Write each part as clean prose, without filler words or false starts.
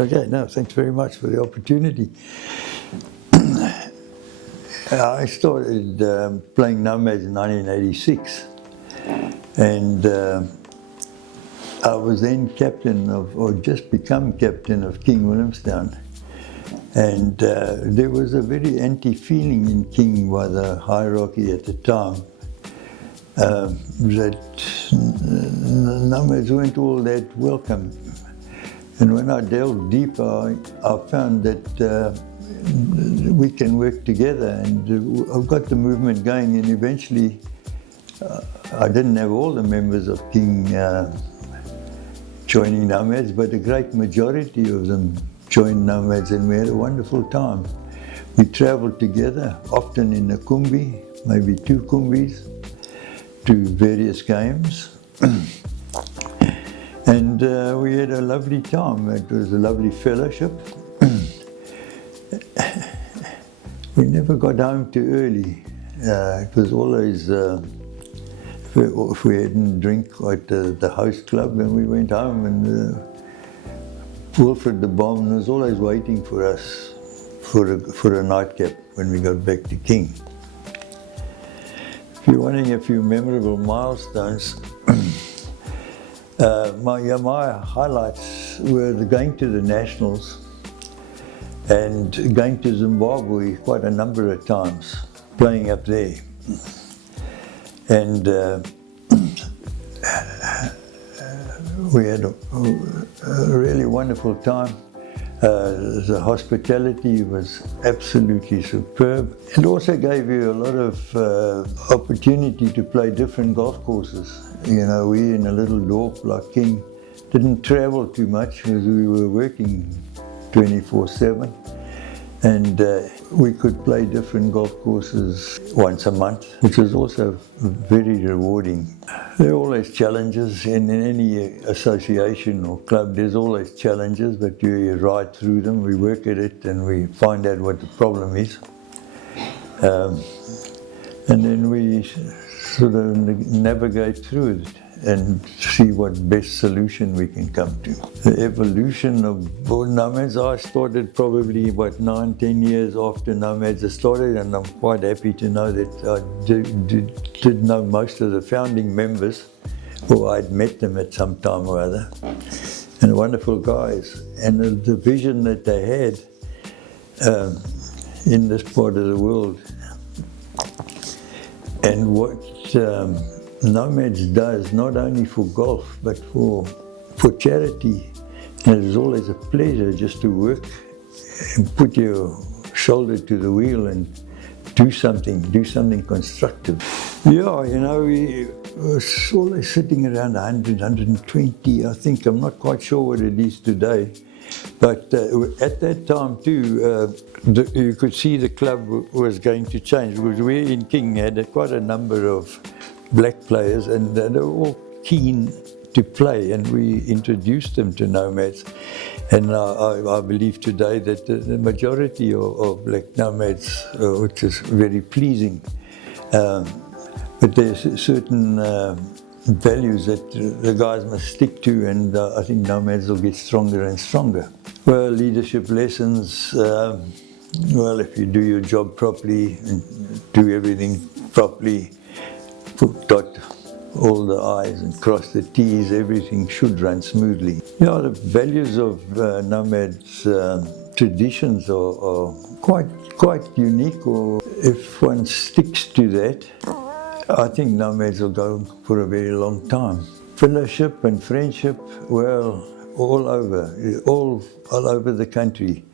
Okay, no, thanks very much for the opportunity. I started playing Nomads in 1986, and I was then captain of, or just become captain of King Williamstown. And there was a very anti-feeling in King by the hierarchy at the time, that Nomads weren't all that welcome. And when I delved deeper, I found that we can work together, and I've got the movement going, and eventually I didn't have all the members of King joining Nomads, but a great majority of them joined Nomads, and we had a wonderful time. We travelled together, often in a kumbi, maybe 2 kumbis, to various games. And we had a lovely time. It was a lovely fellowship. We never got home too early. It was always, if we hadn't drink at the host club, then we went home, and Wilfred the Bomb was always waiting for us for a nightcap when we got back to King. If you're wanting a few memorable milestones, my highlights were going to the Nationals and going to Zimbabwe quite a number of times, playing up there. And we had a really wonderful time. The hospitality was absolutely superb. It also gave you a lot of opportunity to play different golf courses. You know, we in a little dorp like King didn't travel too much because we were working 24/7, and we could play different golf courses once a month, which was also very rewarding. There are always challenges in any association or club. There's always challenges, but you ride through them. We work at it and we find out what the problem is, and then we sort of navigate through it and see what best solution we can come to. The evolution of Border Nomads, I started probably about 9-10 years after Nomads started, and I'm quite happy to know that I did know most of the founding members, or I'd met them at some time or other, and wonderful guys. And the vision that they had in this part of the world, and what Nomads does, not only for golf but for charity. And it is always a pleasure just to work and put your shoulder to the wheel and do something constructive. Yeah, you know, we were always sitting around 100, 120, I think. I'm not quite sure what it is today. But at that time too, you could see the club was going to change, because we in King had quite a number of black players, and they were all keen to play, and we introduced them to Nomads. And I believe today that the majority of black Nomads, which is very pleasing, but there's certain values that the guys must stick to, and I think Nomads will get stronger and stronger. Well, leadership lessons, well, if you do your job properly and do everything properly, dot all the I's and cross the T's, everything should run smoothly. Yeah, the values of Nomads traditions are quite unique, or if one sticks to that, I think Nomads will go for a very long time. Fellowship and friendship, well, all over the country.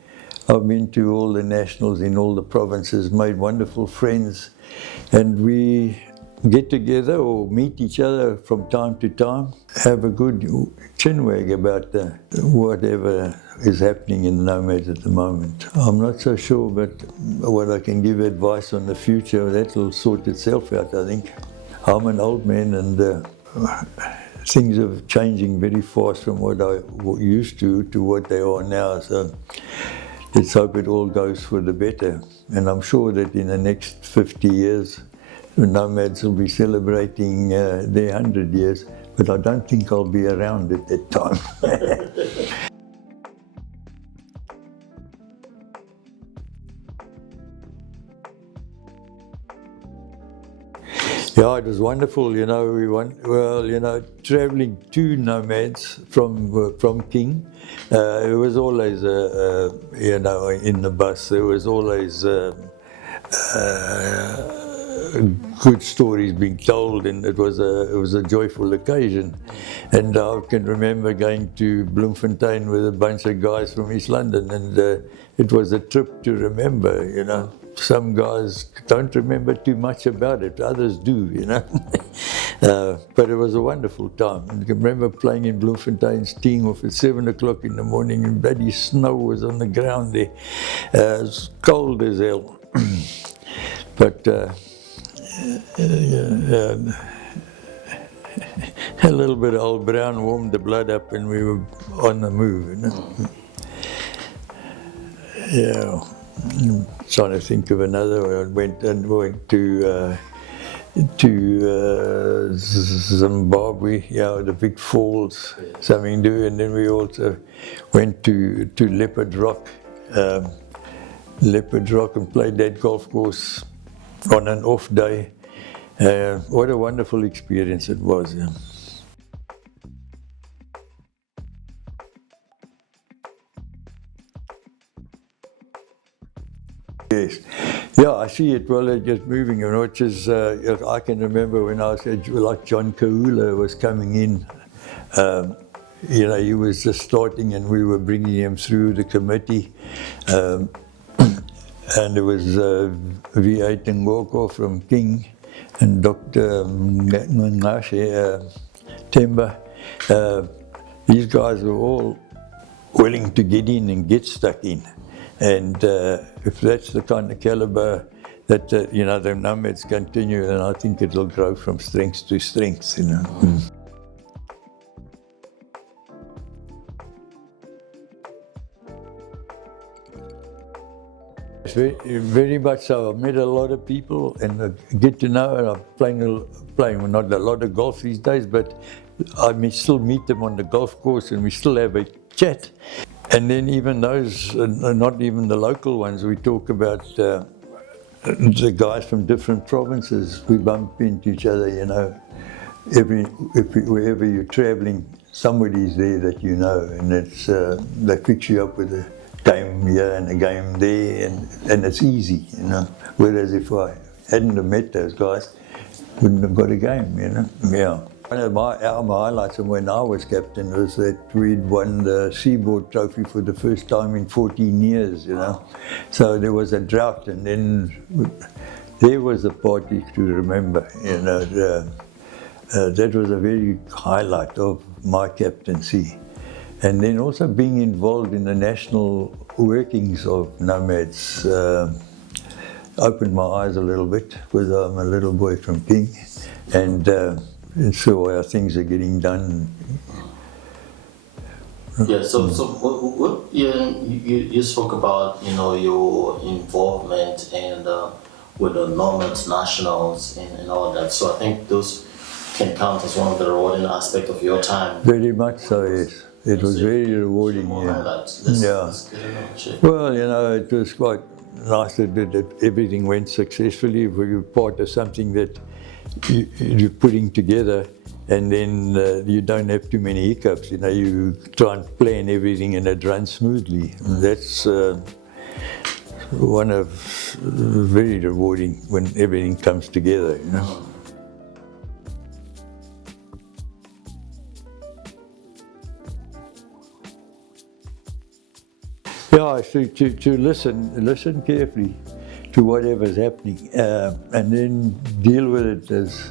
I've been to all the nationals in all the provinces, made wonderful friends, and we get together or meet each other from time to time, have a good chinwag about whatever is happening in the Nomads at the moment. I'm not so sure, but what I can give advice on the future, that will sort itself out, I think. I'm an old man, and things are changing very fast from what I used to what they are now, so let's hope it all goes for the better. And I'm sure that in the next 50 years, the Nomads will be celebrating their 100 years, but I don't think I'll be around at that time. Yeah, it was wonderful. Traveling to Nomads from Kieck. It was always, in the bus. There was always good stories being told, and it was a joyful occasion. And I can remember going to Bloemfontein with a bunch of guys from East London, and it was a trip to remember. Some guys don't remember too much about it, others do, but it was a wonderful time. I can remember playing in Bloemfontein, teeing off at 7 o'clock in the morning, and bloody snow was on the ground there. It was cold as hell. But a little bit of Old Brown warmed the blood up, and we were on the move. Yeah. I'm trying to think of another one. I went to Zimbabwe, the big falls, something to do, and then we also went to Leopard Rock and played that golf course on an off day. What a wonderful experience it was. Yeah. Yes. Yeah, I see it. Well, it's just moving, which is, I can remember when I was like John Kahula was coming in, he was just starting, and we were bringing him through the committee. And it was V.A. Ngoko from Kieck and Dr. Ngashe Temba. These guys were all willing to get in and get stuck in. And if that's the kind of caliber that the Nomads continue, then I think it'll grow from strength to strength. Very much so. I've met a lot of people and get to know, and I'm playing not a lot of golf these days, but I still meet them on the golf course, and we still have a chat. And then even those, not even the local ones, we talk about the guys from different provinces. We bump into each other, wherever you're traveling, somebody's there that you know, and it's they fix you up with a game here and a game there, and it's easy, Whereas if I hadn't have met those guys, wouldn't have got a game, Yeah. One of my highlights of when I was captain was that we'd won the Seaboard Trophy for the first time in 14 years, So there was a drought, and then there was a party to remember, That was a very highlight of my captaincy. And then also being involved in the national workings of Nomads opened my eyes a little bit, because I'm a little boy from Kieck, and so how things are getting done. Yeah. So you spoke about your involvement and with the Nomads Nationals and all that. So I think those can count as one of the rewarding aspects of your time. Very much so. Yes. It was very rewarding. Yeah. Well, it was quite nice that everything went successfully. We were part of something that you're putting together, and then you don't have too many hiccups. You try and plan everything, and it runs smoothly. And that's one of very rewarding when everything comes together. Yeah, to listen carefully to whatever's happening, and then deal with it as,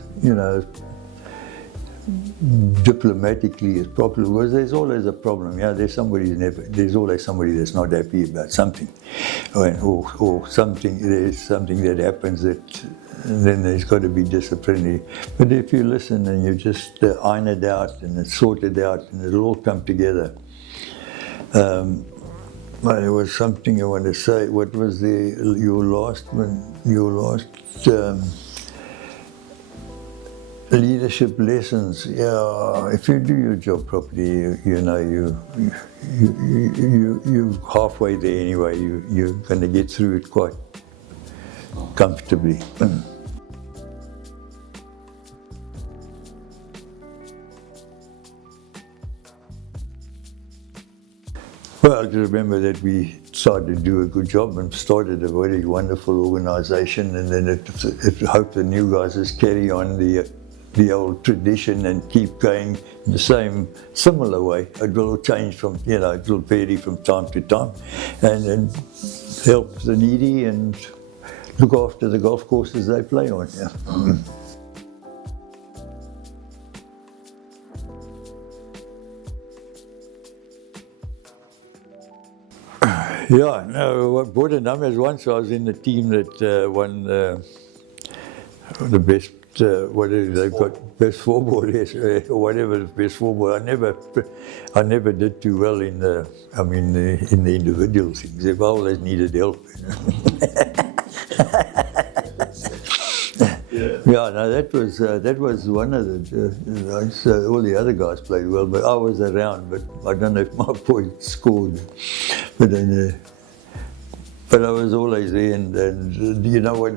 diplomatically as properly, because there's always a problem. There's always somebody that's not happy about something, or there's something that happens that, then there's got to be disciplinary. But if you listen and you just iron it out and it's sorted out, and it'll all come together. Well, there was something I want to say. What was your last leadership lessons? Yeah, if you do your job properly, you're halfway there anyway. You're going to get through it quite comfortably. Well, I just remember that we tried to do a good job and started a very wonderful organisation, and then it hope the new guys just carry on the old tradition and keep going in the same similar way. It will change from, it will vary from time to time, and help the needy and look after the golf courses they play on. Yeah. Yeah, no, Border Nomads once I was in the team that won the best, what is it, they've got best four-ball, yes, or whatever the best four-ball. I never did too well in the individual things. I've always needed help. Yeah, no, that was one of the. All the other guys played well, but I was around. But I don't know if my boy scored. But I was always there, and you know what?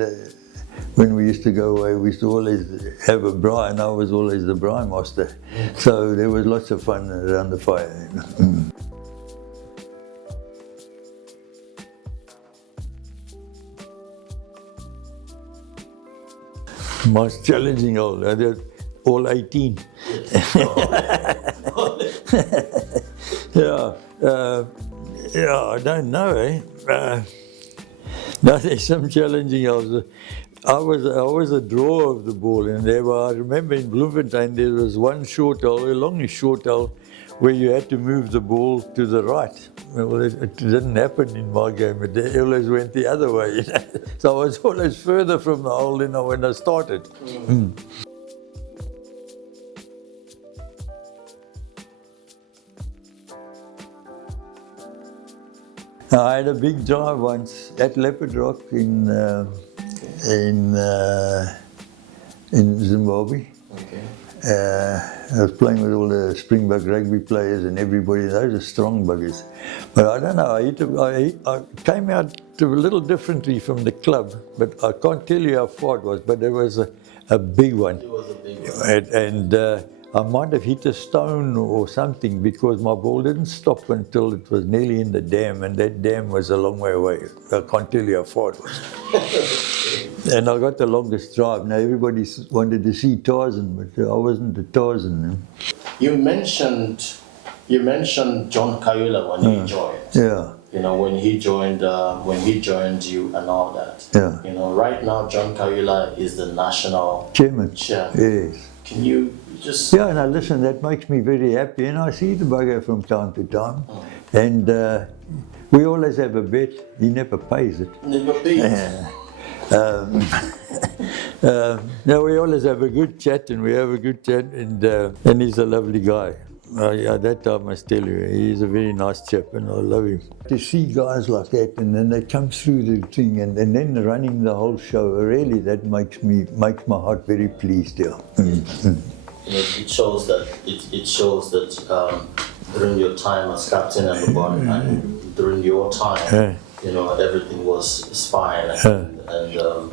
When we used to go away, we used to always have a braai, and I was always the braai master. So there was lots of fun around the fire. Most challenging hole, all 18. Yeah, I don't know, eh? No, there's some challenging holes. I was a drawer of the ball, and I remember in Bloemfontein there was one short hole, a long short hole, where you had to move the ball to the right. Well, it didn't happen in my game. It always went the other way. So I was always further from the hole than when I started. I had a big drive once at Leopard Rock in Zimbabwe. Okay. I was playing with all the Springbok rugby players and everybody. Those are strong buggers. But I don't know, I came out a little differently from the club, but I can't tell you how far it was, but it was a big one. It was a big one. And I might have hit a stone or something, because my ball didn't stop until it was nearly in the dam, and that dam was a long way away. I can't tell you how far it was. And I got the longest drive. Now everybody wanted to see Tarzan, but I wasn't a Tarzan. You mentioned John Kayula when he joined. Yeah. You know, when he joined you and all that. Yeah. You know, right now John Kayula is the national Chairman. Chairman. Yes. Can you just? Yeah, now listen, that makes me very happy, and I see the bugger from time to time, and we always have a bet. He never pays it. Never pays. No, we always have a good chat, and and he's a lovely guy. That I must tell you, he's a very nice chap, and I love him. To see guys like that, and then they come through the thing, and then running the whole show, really, that makes my heart very pleased. Yeah. It shows that during your time as captain and the board, and during your time, you know, everything was fine, and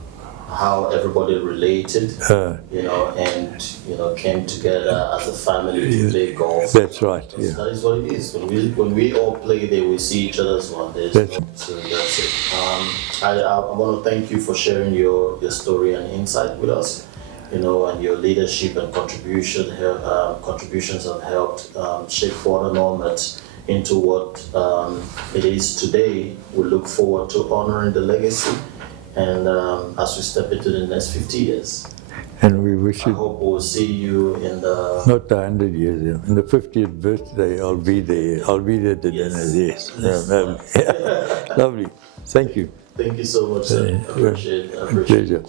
how everybody related, you know, and you know, came together as a family to play golf. That's right. Yeah. That is what it is. When we all play there, we see each other as one. So that's it. I want to thank you for sharing your story and insight with us. You know, and your leadership and contributions have helped shape Border Nomads into what it is today. We look forward to honoring the legacy, and as we step into the next 50 years. And we wish you. I hope we'll see you in the. Not the 100 years, yeah. In the 50th birthday, I'll be there. I'll be there at the dinner. Yes. Lovely. Thank you. Thank you so much, sir. I appreciate it. Pleasure.